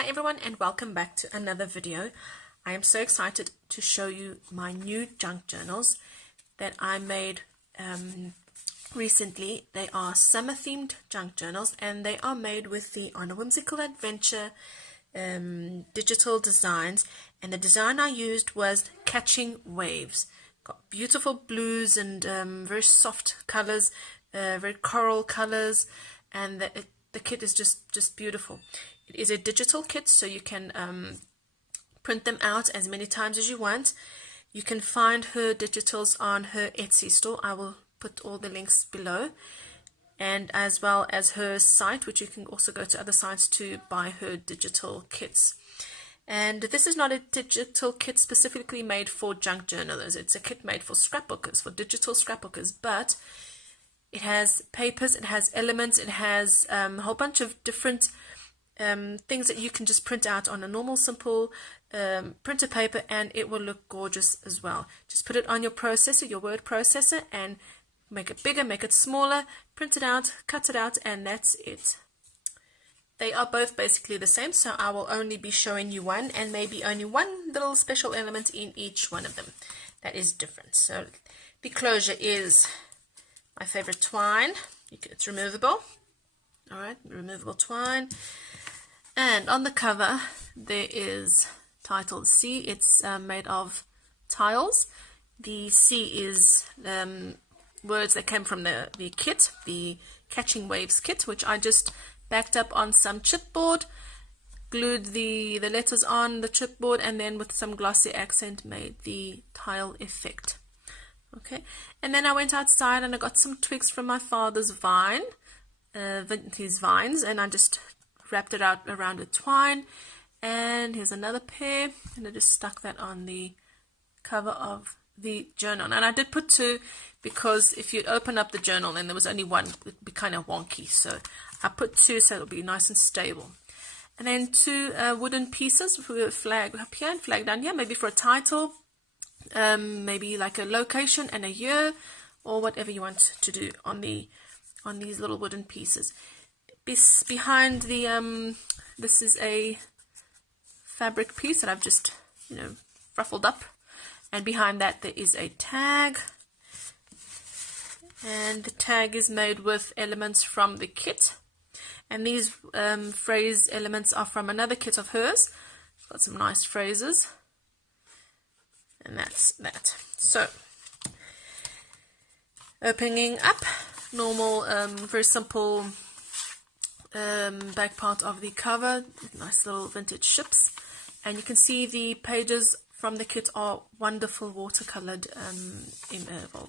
Hi everyone and welcome back to another video. I am so excited to show you my new junk journals that I made recently. They are summer themed junk journals and they are made with the Whimsical Adventure digital designs, and the design I used was Catching Waves. Got beautiful blues and very soft colors, very coral colors, and the kit is just beautiful. It is a digital kit, so you can print them out as many times as you want. You can find her digitals on her Etsy store. I will put all the links below, and as well as her site, which you can also go to other sites to buy her digital kits. And this is not a digital kit specifically made for junk journalers. It's a kit made for scrapbookers, for digital scrapbookers, but it has papers, it has elements, it has a whole bunch of different things that you can just print out on a normal simple printer paper, and it will look gorgeous as well. Just put it on your processor, your word processor, and make it bigger, make it smaller, print it out, cut it out, and that's it. They are both basically the same, so I will only be showing you one and maybe only one little special element in each one of them that is different. So the closure is my favorite twine. It's removable. Alright, removable twine. And on the cover there is titled C. It's made of tiles. The C is words that came from the kit, the Catching Waves kit, which I just backed up on some chipboard, glued the letters on the chipboard, and then with some glossy accent made the tile effect. Okay, and then I went outside and I got some twigs from my father's vine, his vines, and I just wrapped it out around with twine. And here's another pair, and I just stuck that on the cover of the journal. And I did put two, because if you'd open up the journal and there was only one, it'd be kind of wonky, so I put two so it'll be nice and stable. And then two wooden pieces with a flag up here and flag down here, maybe for a title, maybe like a location and a year, or whatever you want to do on these little wooden pieces. Behind the this is a fabric piece that I've just ruffled up, and behind that there is a tag, and the tag is made with elements from the kit, and these phrase elements are from another kit of hers. It's got some nice phrases, and that's that. So opening up, normal very simple back part of the cover, nice little vintage ships, and you can see the pages from the kit are wonderful watercolored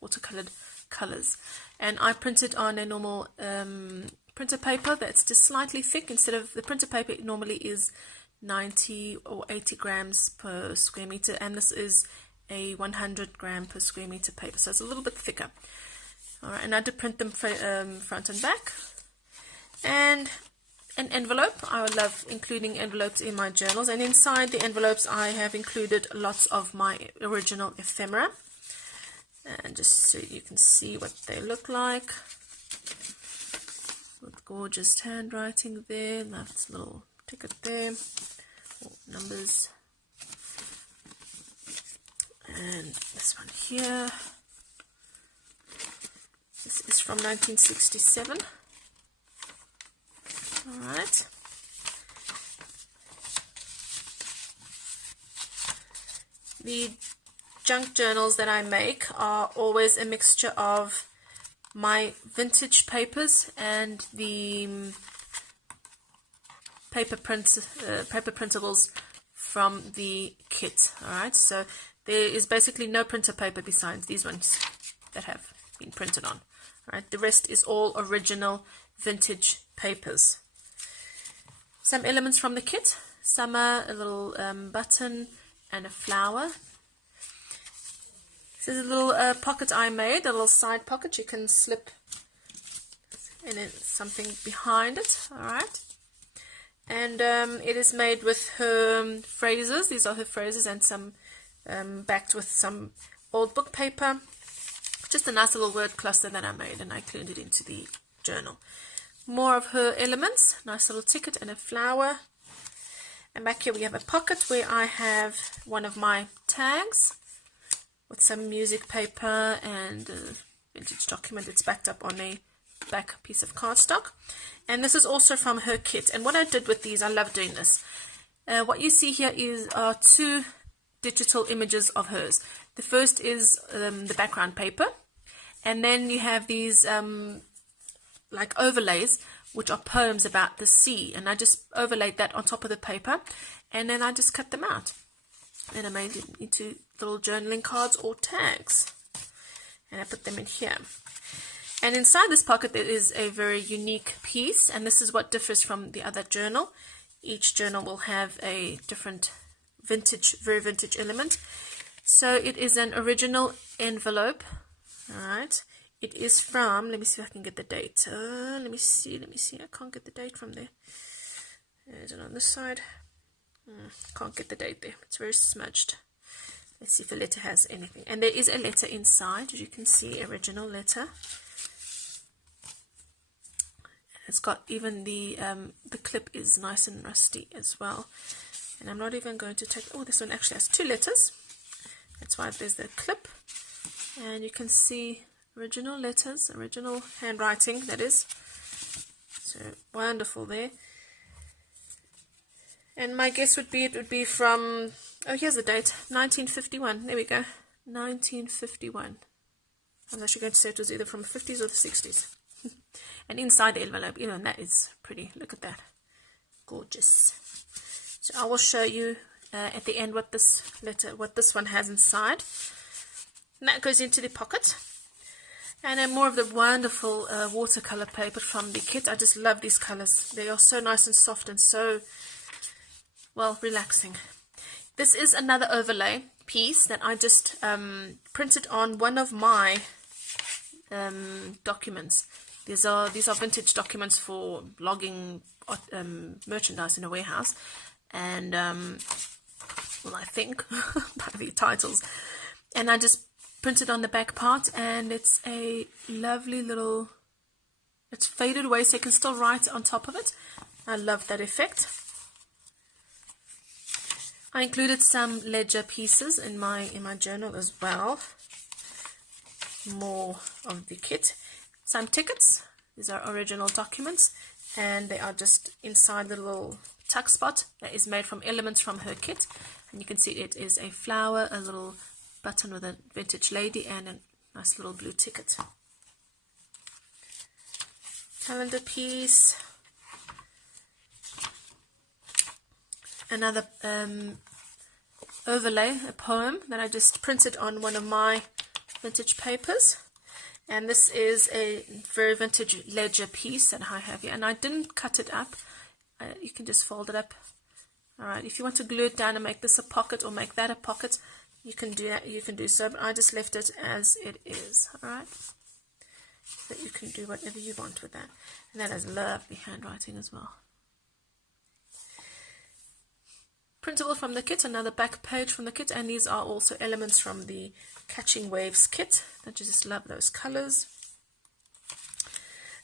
watercolored colors, and I printed on a normal printer paper that's just slightly thick. Instead of the printer paper, it normally is 90 or 80 grams per square meter, and this is a 100 gram per square meter paper, so it's a little bit thicker. Alright, and I did print them front and back. And an envelope. I love including envelopes in my journals, and inside the envelopes I have included lots of my original ephemera, and just so you can see what they look like, with gorgeous handwriting there. That's a little ticket there, or numbers, and this one here, this is from 1967. Alright, the junk journals that I make are always a mixture of my vintage papers and the paper printables from the kit. Alright, so there is basically no printer paper besides these ones that have been printed on. Alright, the rest is all original vintage papers. Some elements from the kit, some are a little button and a flower. This is a little pocket I made, a little side pocket. You can slip in something behind it. Alright, and it is made with her phrases. These are her phrases, and some backed with some old book paper. Just a nice little word cluster that I made, and I included it into the journal. More of her elements, nice little ticket and a flower. And back here we have a pocket where I have one of my tags with some music paper and a vintage document. It's backed up on a back piece of cardstock. And this is also from her kit. And what I did with these, I love doing this. What you see here are two digital images of hers. The first is the background paper. And then you have these like overlays, which are poems about the sea. And I just overlaid that on top of the paper. And then I just cut them out. And I made it into little journaling cards or tags. And I put them in here. And inside this pocket there is a very unique piece. And this is what differs from the other journal. Each journal will have a different vintage, very vintage element. So it is an original envelope. Alright. It is from, let me see if I can get the date. Let me see. I can't get the date from there. Is it on this side? Can't get the date there. It's very smudged. Let's see if the letter has anything. And there is a letter inside, as you can see, original letter. It's got even the clip is nice and rusty as well. And I'm not even going to take, oh, this one actually has two letters. That's why there's the clip. And you can see original letters, original handwriting, that is. So wonderful there. And my guess would be it would be from, oh, here's the date, 1951. There we go, 1951. I'm actually going to say it was either from the 50s or the 60s. And inside the envelope, you know, and that is pretty. Look at that. Gorgeous. So I will show you at the end what this one has inside. And that goes into the pocket. And then more of the wonderful watercolor paper from the kit. I just love these colors. They are so nice and soft and so, well, relaxing. This is another overlay piece that I just printed on one of my documents. These are vintage documents for logging merchandise in a warehouse. And, well, I think, by the titles. And I just printed on the back part, and it's a lovely little, it's faded away so you can still write on top of it. I love that effect. I included some ledger pieces in my journal as well. More of the kit. Some tickets. These are original documents, and they are just inside the little tuck spot that is made from elements from her kit. And you can see it is a flower, a little button with a vintage lady, and a nice little blue ticket. Calendar piece. Another overlay, a poem that I just printed on one of my vintage papers. And this is a very vintage ledger piece that I have here. And I didn't cut it up. You can just fold it up. Alright, if you want to glue it down and make this a pocket or make that a pocket, you can do that. You can do so, but I just left it as it is. Alright, so you can do whatever you want with that. And that has lovely handwriting as well. Printable from the kit, another back page from the kit, and these are also elements from the Catching Waves kit. I just love those colors.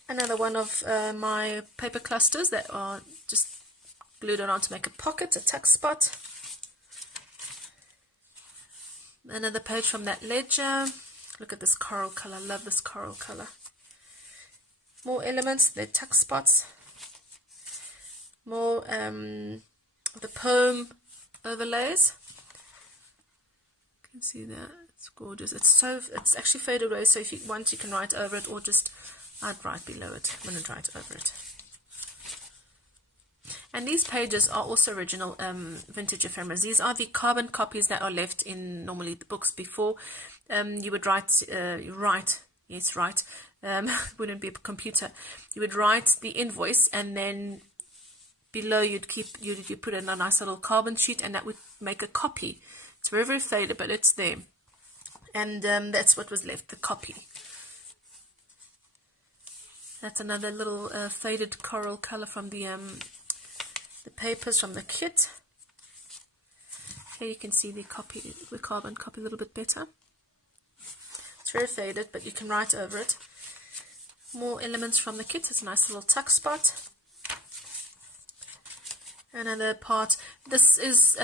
Another one of my paper clusters that are just glued on to make a pocket, a tuck spot. Another page from that ledger. Look at this coral color, love this coral color. More elements, the tuck spots. More the poem overlays. You can see that, it's gorgeous. It's actually faded away, so if you want you can write over it, or just I'd write below it. I'm going to write over it. And these pages are also original vintage ephemeras. These are the carbon copies that are left in normally the books before. You would write, wouldn't be a computer. You would write the invoice, and then below you'd put in a nice little carbon sheet, and that would make a copy. It's very, very faded, but it's there. And that's what was left, the copy. That's another little faded coral color from the papers from the kit. Here you can see the copy, the carbon copy a little bit better. It's very faded, but you can write over it. More elements from the kit. It's a nice little tuck spot. Another part. This is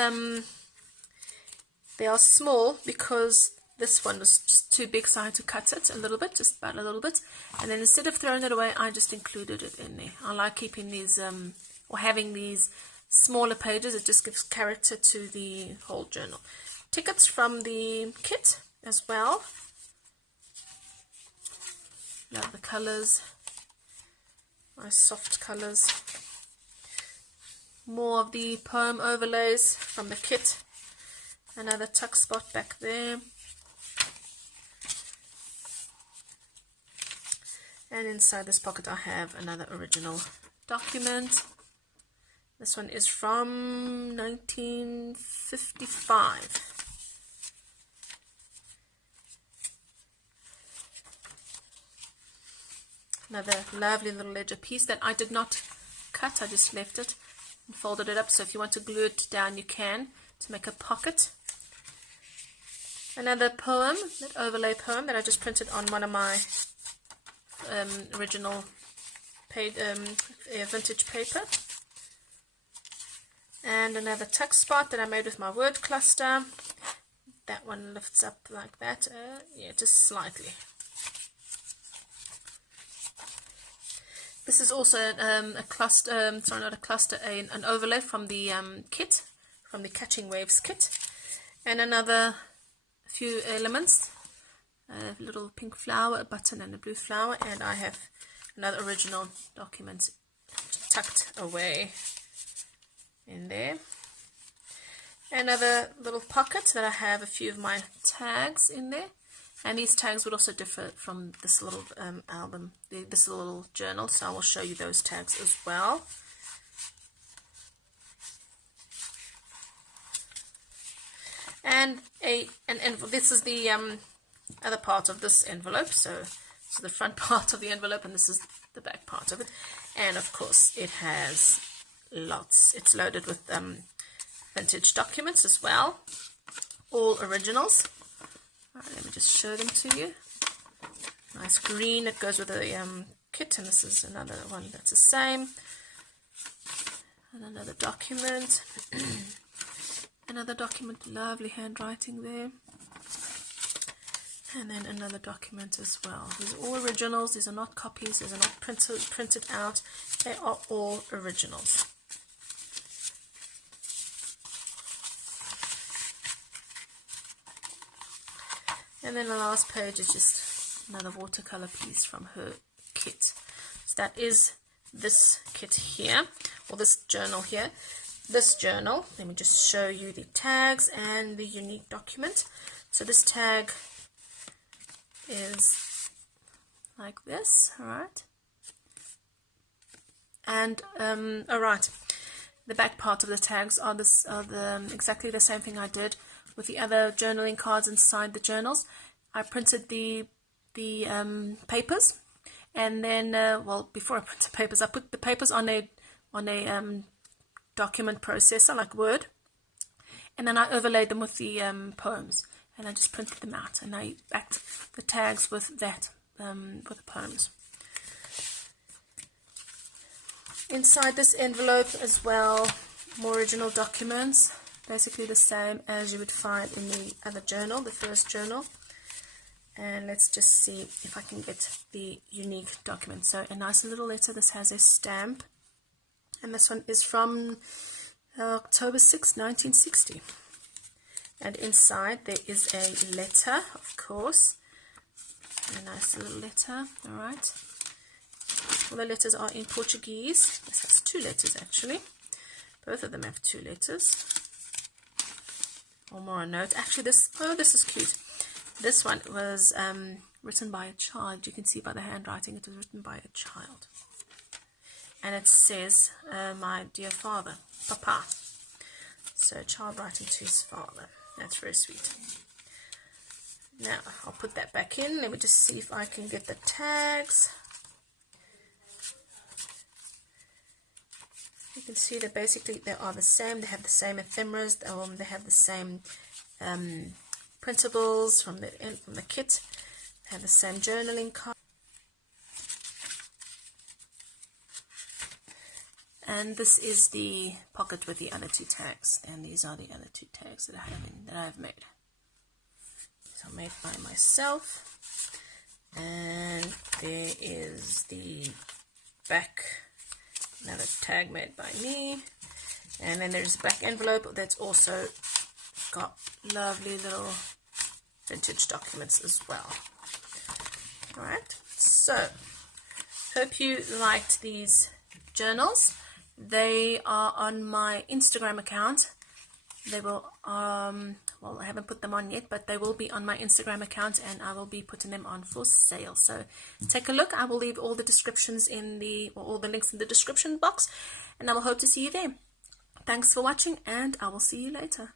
they are small because this one was just too big, so I had to cut it a little bit, just about a little bit. And then instead of throwing it away, I just included it in there. I like keeping these or having these smaller pages. It just gives character to the whole journal. Tickets from the kit as well. Love the colors. Nice soft colors. More of the poem overlays from the kit. Another tuck spot back there. And inside this pocket I have another original document. This one is from 1955. Another lovely little ledger piece that I did not cut, I just left it and folded it up, so if you want to glue it down you can to make a pocket. Another poem, that overlay poem that I just printed on one of my original vintage paper. And another tuck spot that I made with my word cluster. That one lifts up like that, yeah, just slightly. This is also a cluster, sorry, not a cluster, an overlay from the kit, from the Catching Waves kit. And another few elements, a little pink flower, a button and a blue flower, and I have another original document tucked away in there. Another little pocket that I have a few of my tags in there. And these tags would also differ from this little album, this little journal, so I will show you those tags as well. And this is the other part of this envelope, so the front part of the envelope, and this is the back part of it. And of course it has lots, it's loaded with vintage documents as well, all originals. Alright, let me just show them to you. Nice green, it goes with the kit, and this is another one that's the same. And another document. Another document, lovely handwriting there. And then another document as well. These are all originals, these are not copies, these are not printed out, they are all originals. And then the last page is just another watercolor piece from her kit. So that is this kit here, or this journal here. This journal, let me just show you the tags and the unique document. So this tag is like this, alright. And alright, the back part of the tags are exactly the same thing I did with the other journaling cards inside the journals. I printed the papers, and then well, before I print the papers, I put the papers on a document processor like Word, and then I overlaid them with the poems, and I just printed them out, and I backed the tags with that with the poems. Inside this envelope as well, more original documents. Basically the same as you would find in the other journal, the first journal. And let's just see if I can get the unique document. So a nice little letter. This has a stamp, and this one is from October 6, 1960. And inside there is a letter, of course. A nice little letter. All right. All the letters are in Portuguese. This has two letters actually. Both of them have two letters. One more a note. Actually, this is cute. This one was written by a child. You can see by the handwriting it was written by a child. And it says, my dear father, Papa. So a child writing to his father. That's very sweet. Now, I'll put that back in. Let me just see if I can get the tags. You can see that basically they are the same. They have the same ephemeras. They have the same printables from the kit. They have the same journaling card. And this is the pocket with the other two tags, and these are the other two tags that I have made. These are made by myself. And there is the back, another tag made by me. And then there's the back envelope that's also got lovely little vintage documents as well. Alright, so hope you liked these journals. They are on my Instagram account. They will, well, I haven't put them on yet, but they will be on my Instagram account, and I will be putting them on for sale. So take a look. I will leave all the descriptions all the links in the description box, and I will hope to see you there. Thanks for watching, and I will see you later.